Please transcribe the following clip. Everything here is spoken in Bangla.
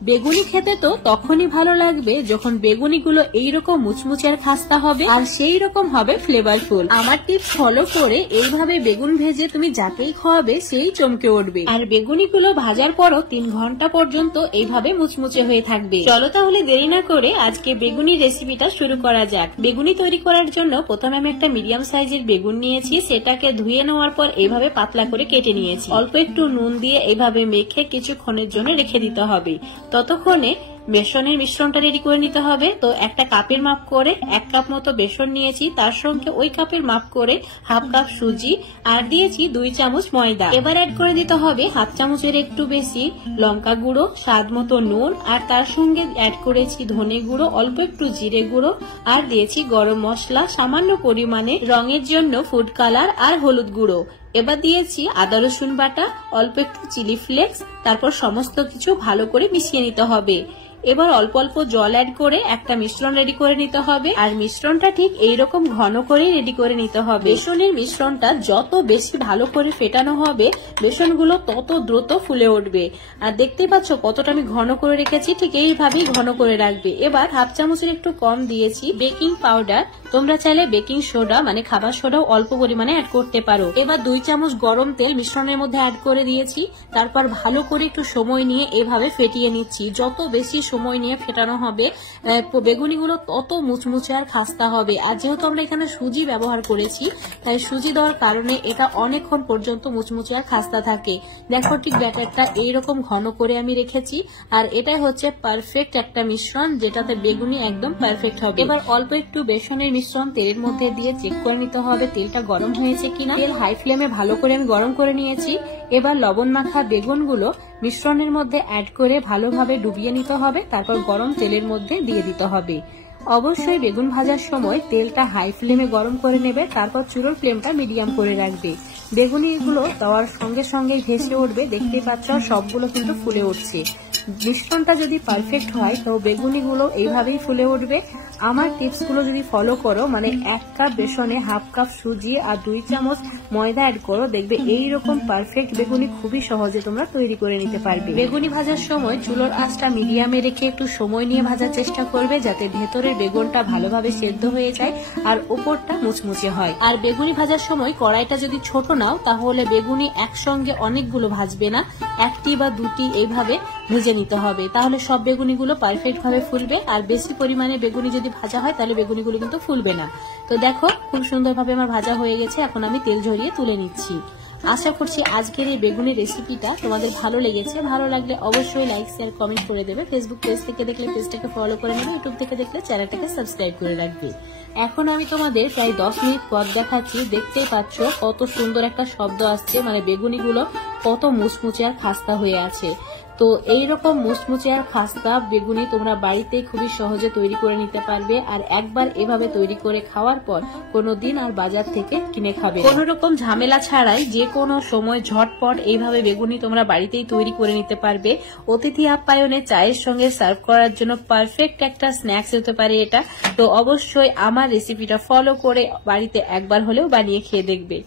বেগুনি খেতে তো তখনই ভালো লাগবে যখন বেগুনিগুলো এইরকম মুচমুচে আর খাস্তা হবে আর সেই রকম হবে ফ্লেভারফুল। আমার টিপস ফলো করে এইভাবে বেগুন ভেজে তুমি যাকেই খাওয়াবে সেই চমকে উঠবে। আর বেগুনিগুলো ভাজার পরও 3 ঘন্টা পর্যন্ত এইভাবে মুচমুচে হয়ে থাকবে। চলো তাহলে দেরি না করে আজকে বেগুনি রেসিপিটা শুরু করা যাক। বেগুনি তৈরি করার জন্য প্রথমে আমি একটা মিডিয়াম সাইজের বেগুন নিয়েছি, সেটাকে ধুয়ে নেওয়ার পর এইভাবে পাতলা করে কেটে নিয়েছি। অল্প একটু নুন দিয়ে এইভাবে মেখে কিছুক্ষণের জন্য রেখে দিতে হবে। ততক্ষণে বেসনের মিশ্রণটা রেডি করে নিতে হবে। তো একটা কাপের মাপ করে 1 কাপ মতো বেসন নিয়েছি, তার সঙ্গে ওই কাপের মাপ করে হাফ কাপ সুজি আর দিয়েছি 2 চামচ ময়দা। এবার অ্যাড করে দিতে হবে হাফ চামচের একটু বেশি লঙ্কা গুঁড়ো, স্বাদ মতো নুন, আর তার সঙ্গে অ্যাড করেছি ধনে গুঁড়ো, অল্প একটু জিরে গুঁড়ো, আর দিয়েছি গরম মশলা, সামান্য পরিমাণে রঙের জন্য ফুড কালার আর হলুদ গুঁড়ো। এবার দিয়েছি আদা রসুন বাটা, অল্প একটু চিলি ফ্লেক্স, তারপর সমস্ত কিছু ভালো করে মিশিয়ে নিতে হবে। এবার অল্প অল্প জল অ্যাড করে একটা মিশ্রণ রেডি করে নিতে হবে। আর মিশ্রণটা ঠিক এইরকম ঘন করে রেডি করে নিতে হবে। বেসনের মিশ্রণটা যত বেশি ভালো করে ফেটানো হবে বেসনগুলো তত দ্রুত ফুলে উঠবে। আর দেখতেই পাচ্ছ কতটা আমি ঘন করে রেখেছি, ঠিক এইভাবেই ঘন করে রাখবে। এবার হাফ চামচের একটু কম দিয়েছি বেকিং পাউডার, তোমরা চাইলে বেকিং সোডা মানে খাবার সোডাও অল্প পরিমাণে অ্যাড করতে পারো। এবার 2 চামচ গরম তেল মিশ্রণের মধ্যে অ্যাড করে দিয়েছি, তারপর ভালো করে একটু সময় নিয়ে এভাবে ফেটিয়ে নিচ্ছি। যত বেশি সময় নিয়ে ফেটানো হবে বেগুনিগুলো তত মুচমুচে আর খাস্তা হবে। আর যেহেতু আমরা এখানে সুজি ব্যবহার করেছি তাই সুজি দেওয়ার কারণে এটা অনেকক্ষণ পর্যন্ত মুচমুচে আর খাস্তা থাকে। দেখো ঠিক ব্যাটারটা এইরকম ঘন করে আমি রেখেছি। আর এটাই হচ্ছে পারফেক্ট একটা মিশ্রণ যেটাতে বেগুনি একদম পারফেক্ট হবে। এবার অল্প একটু বেসনের মিশ্রণ তেলের মধ্যে দিয়ে চেক করে নিতে হবে তেলটা গরম হয়েছে কিনা। তেল হাই ফ্লেমে ভালো করে আমি গরম করে নিয়েছি। এবার লবণ মাখা বেগুনগুলো মিশ্রণের মধ্যে অ্যাড করে ভালোভাবে ডুবিয়ে নিতে হবে, তারপর গরম তেলের মধ্যে দিয়ে দিতে হবে। অবশ্যই বেগুন ভাজার সময় তেলটা হাই ফ্লেমে গরম করে নেবে, তারপর চুলোর ফ্লেমটা মিডিয়াম করে রাখবে। বেগুনিগুলো দেওয়ার সঙ্গে সঙ্গে ভেসে উঠবে, দেখতে পাচ্ছ সবগুলো কিন্তু ফুলে উঠছে। মিশ্রণটা যদি পারফেক্ট হয় তো বেগুনিগুলো এইভাবেই ফুলে উঠবে। আমার টিপস গুলো যদি ফলো করো, মানে 1 কাপ বেসনে হাফ কাপ সুজি আর 2 চামচ ময়দা অ্যাড করো, দেখবে এইরকম পারফেক্ট বেগুনি খুবই সহজে তোমরা তৈরি করে নিতে পারবে। বেগুনি ভাজার সময় চুলোর আঁচটা মিডিয়ামে রেখে একটু সময় নিয়ে ভাজার চেষ্টা করবে, যাতে ভেতরের বেগুনটা ভালোভাবে সেদ্ধ হয়ে যায় আর উপরটা মুচমুচে হয়। আর বেগুনি ভাজার সময় কড়াইটা যদি ছোট নাও তাহলে বেগুনি একসঙ্গে অনেকগুলো ভাজবে না, 1টি বা 2টি এইভাবে ভেজে নিতে হবে, তাহলে সব বেগুনিগুলো পারফেক্ট ভাবে ফুলবে। আর বেশি পরিমাণে বেগুনি যদি ভাজা হয় তাহলে বেগুনিগুলো কিন্তু ফুলবে না। তো দেখো খুব সুন্দরভাবে আমার ভাজা হয়ে গেছে, এখন আমি তেল ঝরিয়ে তুলে নিচ্ছি। আশা করছি আজকের এই বেগুনি রেসিপিটা তোমাদের ভালো লেগেছে। ভালো লাগলে অবশ্যই লাইক শেয়ার কমেন্ট করে দেবে। ফেসবুক পেজ থেকে দেখলে পেজটাকে ফলো করে নেবে, ইউটিউব থেকে দেখলে চ্যানেলটাকে সাবস্ক্রাইব করে রাখবে। এখন আমি তোমাদের প্রায় 10 মিনিট পর দেখাচ্ছি। দেখতেই পাচ্ছ কত সুন্দর একটা শব্দ আসছে, মানে বেগুনিগুলো কত মুচমুচে আর খাস্তা হয়ে আছে। তো এইরকম মুচমুচে আর খাস্তা বেগুনি তোমরা বাড়িতেই খুবই সহজে তৈরি করে নিতে পারবে। আর একবার এভাবে তৈরি করে খাওয়ার পর কোনোদিন আর বাজার থেকে কিনে খাবে কোনো রকম ঝামেলা ছাড়াই যে কোনো সময় ঝটপট এইভাবে বেগুনি তোমরা বাড়িতেই তৈরি করে নিতে পারবে। অতিথি আপ্যায়নে চায়ের সঙ্গে সার্ভ করার জন্য পারফেক্ট একটা স্ন্যাক্স হতে পারে এটা। তো অবশ্যই আমার রেসিপিটা ফলো করে বাড়িতে একবার হলেও বানিয়ে খেয়ে দেখবে।